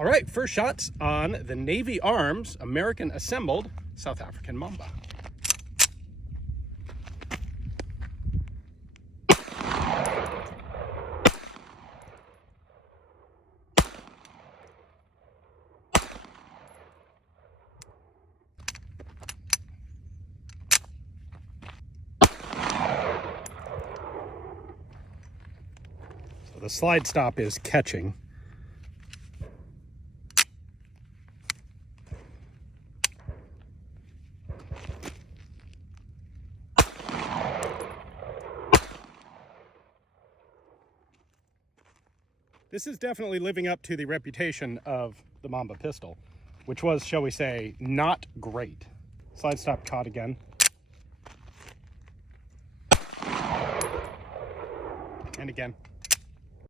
All right, first shots on the Navy Arms American assembled South African Mamba. So the slide stop is catching. This is definitely living up to the reputation of the Mamba pistol, which was, shall we say, not great. Slide stop caught again. And again.